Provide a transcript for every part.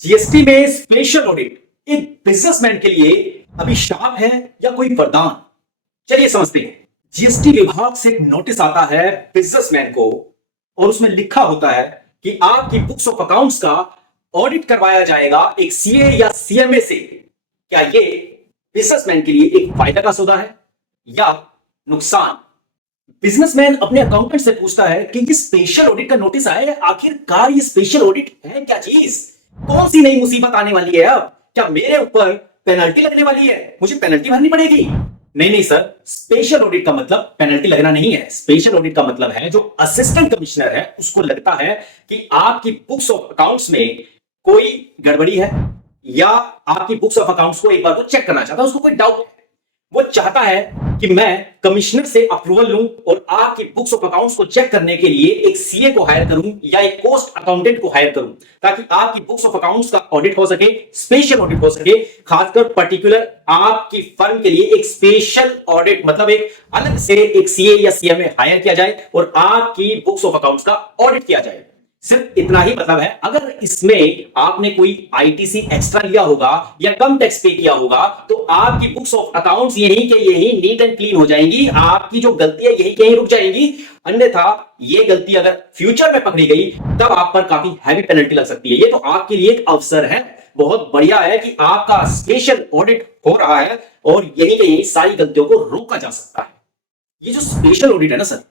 GST में special audit एक businessman के लिए अभिशाप है या कोई वरदान? चलिए समझते हैं। जीएसटी विभाग से एक नोटिस आता है बिजनेसमैन को और उसमें लिखा होता है कि आपकी बुक्स ऑफ अकाउंट्स का ऑडिट करवाया जाएगा एक सीए या सीएमए से। क्या ये बिजनेसमैन के लिए एक फायदा का सौदा है या नुकसान? बिजनेसमैन अपने अकाउंटेंट से पूछता है कि ये स्पेशल ऑडिट का नोटिस आया है, आखिरकार ये स्पेशल ऑडिट है क्या चीज? कौन सी नई मुसीबत आने वाली है? अब क्या मेरे ऊपर पेनल्टी लगने वाली है? मुझे पेनल्टी भरनी पड़ेगी? नहीं नहीं सर, स्पेशल ऑडिट का मतलब पेनल्टी लगना नहीं है। स्पेशल ऑडिट का मतलब है जो असिस्टेंट कमिश्नर है उसको लगता है कि आपकी बुक्स ऑफ अकाउंट्स में कोई गड़बड़ी है या आपकी बुक्स ऑफ अकाउंट्स को एक बार वो चेक करना चाहता है, उसको कोई डाउट है, वो चाहता है कि मैं कमिश्नर से अप्रूवल लूं और आपकी बुक्स ऑफ अकाउंट्स को चेक करने के लिए एक सीए को हायर करूं या एक कॉस्ट अकाउंटेंट को हायर करूं ताकि आपकी बुक्स ऑफ अकाउंट्स का ऑडिट हो सके, स्पेशल ऑडिट हो सके। खासकर पर्टिकुलर आपकी फर्म के लिए एक स्पेशल ऑडिट मतलब एक अलग से एक सीए या सीएमए हायर किया जाए और आपकी बुक्स ऑफ अकाउंट्स का ऑडिट किया जाए। सिर्फ इतना ही मतलब है। अगर इसमें आपने कोई आईटीसी एक्स्ट्रा लिया होगा या कम टैक्स पे किया होगा तो आपकी बुक्स ऑफ अकाउंट्स यही के यही नीट एंड क्लीन हो जाएंगी। आपकी जो गलती है यही कहीं रुक जाएंगी। अन्यथा ये गलती अगर फ्यूचर में पकड़ी गई तब आप पर काफी हैवी पेनल्टी लग सकती है। ये तो आपके लिए एक अवसर है, बहुत बढ़िया है कि आपका स्पेशल ऑडिट हो रहा है और यही कहीं सारी गलतियों को रोका जा सकता है। ये जो स्पेशल ऑडिट है ना सर,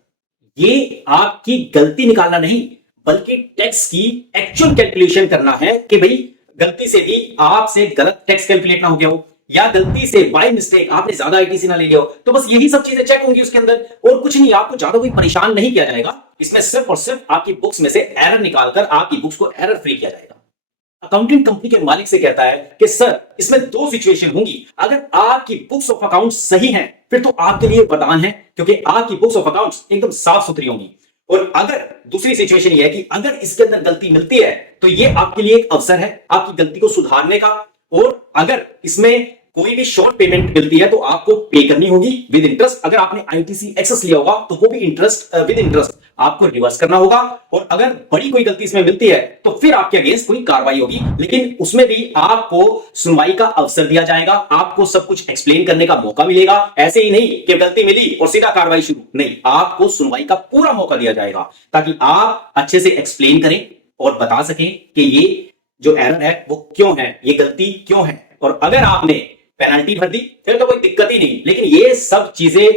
ये आपकी गलती निकालना नहीं बल्कि टैक्स की एक्चुअल कैलकुलेशन करना है कि भाई गलती से भी आपसे गलत टैक्स कैलकुलेट ना हो गया हो या गलती से बाय मिस्टेक आपने ज्यादा आईटीसी ना ले लिया हो। तो बस यही सब चीजें चेक होंगी उसके अंदर और कुछ नहीं। आपको ज्यादा कोई परेशान नहीं किया जाएगा। इसमें सिर्फ और सिर्फ आपकी बुक्स में से एरर निकालकर आपकी बुक्स को एरर फ्री किया जाएगा। अकाउंटिंग कंपनी के मालिक से कहता है कि सर इसमें दो सिचुएशन होंगी। अगर आपकी बुक्स ऑफ अकाउंट्स सही हैं फिर तो आपके लिए वरदान है क्योंकि आपकी बुक्स ऑफ अकाउंट्स एकदम साफ सुथरी होंगी। और अगर दूसरी सिचुएशन ये है कि अगर इसके अंदर गलती मिलती है तो ये आपके लिए एक अवसर है आपकी गलती को सुधारने का। और अगर इसमें कोई भी शॉर्ट पेमेंट मिलती है तो आपको पे करनी होगी विद इंटरेस्ट। अगर आपने आईटीसी एक्सेस लिया होगा तो वो भी इंटरेस्ट विद इंटरेस्ट आपको रिवर्स करना होगा। और अगर बड़ी कोई गलती इसमें मिलती है तो फिर आपके अगेंस्ट कोई कार्रवाई होगी, लेकिन उसमें भी आपको सुनवाई का अवसर दिया जाएगा। आपको सब कुछ एक्सप्लेन करने का मौका मिलेगा। ऐसे ही नहीं कि गलती मिली और सीधा कार्रवाई शुरू, नहीं, आपको सुनवाई का पूरा मौका दिया जाएगा ताकि आप अच्छे से एक्सप्लेन करें और बता सकें कि ये जो एरर है वो क्यों है, ये गलती क्यों है। और अगर आपने पेनल्टी भर दी फिर तो कोई दिक्कत ही नहीं। लेकिन ये सब चीजें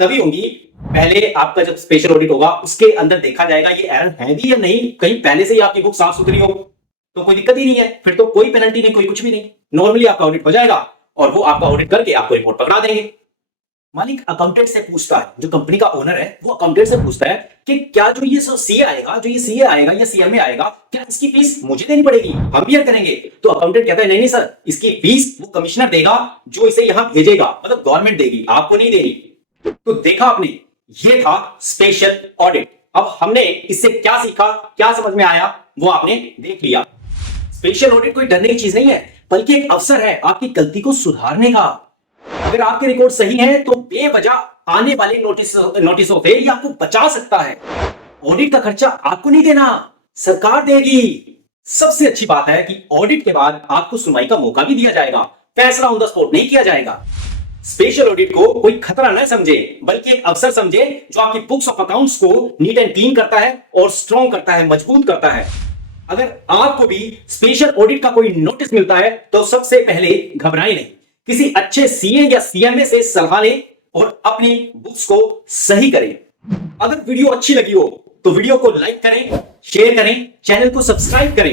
तभी होंगी, पहले आपका जब स्पेशल ऑडिट होगा उसके अंदर देखा जाएगा ये एरर है भी या नहीं। कहीं पहले से ही आपकी बुक साफ सुथरी हो तो कोई दिक्कत ही नहीं है, फिर तो कोई पेनल्टी नहीं, कोई कुछ भी नहीं। नॉर्मली आपका ऑडिट हो जाएगा और वो आपका ऑडिट करके आपको रिपोर्ट पकड़ा देंगे। मालिक अकाउंटेंट से पूछता है, जो कंपनी का ओनर है वो अकाउंटेंट से पूछता है कि क्या जो ये सीए आएगा, जो ये सीए आएगा या सीएमए आएगा, क्या इसकी फीस मुझे देनी पड़ेगी, हम बियर करेंगे? तो अकाउंटेंट कहता है नहीं नहीं सर, इसकी फीस वो कमिश्नर देगा जो इसे यहां भेजेगा, मतलब गवर्नमेंट देगी, आपको नहीं देनी। तो देखा आपने, ये था स्पेशल ऑडिट। अब हमने इससे क्या सीखा, क्या समझ में आया, वो आपने देख लिया। स्पेशल ऑडिट कोई डरने की चीज नहीं है बल्कि एक अवसर है आपकी गलती को सुधारने का। अगर आपके रिकॉर्ड सही हैं तो बेवजह आने वाले नोटिसों से ये आपको बचा सकता है। ऑडिट का खर्चा आपको नहीं देना, सरकार देगी। सबसे अच्छी बात है कि ऑडिट के बाद आपको सुनवाई का मौका भी दिया जाएगा, फैसला ऑन द स्पॉट नहीं किया जाएगा। स्पेशल ऑडिट को कोई खतरा न समझे बल्कि एक अवसर समझे जो आपकी बुक्स ऑफ अकाउंट्स को नीट एंड क्लीन करता है और स्ट्रॉन्ग करता है, मजबूत करता है। अगर आपको भी स्पेशल ऑडिट का कोई नोटिस मिलता है तो सबसे पहले घबराएं नहीं, किसी अच्छे सीए या सीएमए से सलाह लें और अपनी बुक्स को सही करें। अगर वीडियो अच्छी लगी हो तो वीडियो को लाइक करें, शेयर करें, चैनल को सब्सक्राइब करें।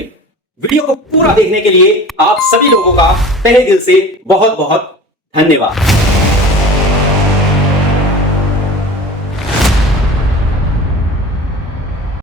वीडियो को पूरा देखने के लिए आप सभी लोगों का तहे दिल से बहुत बहुत धन्यवाद।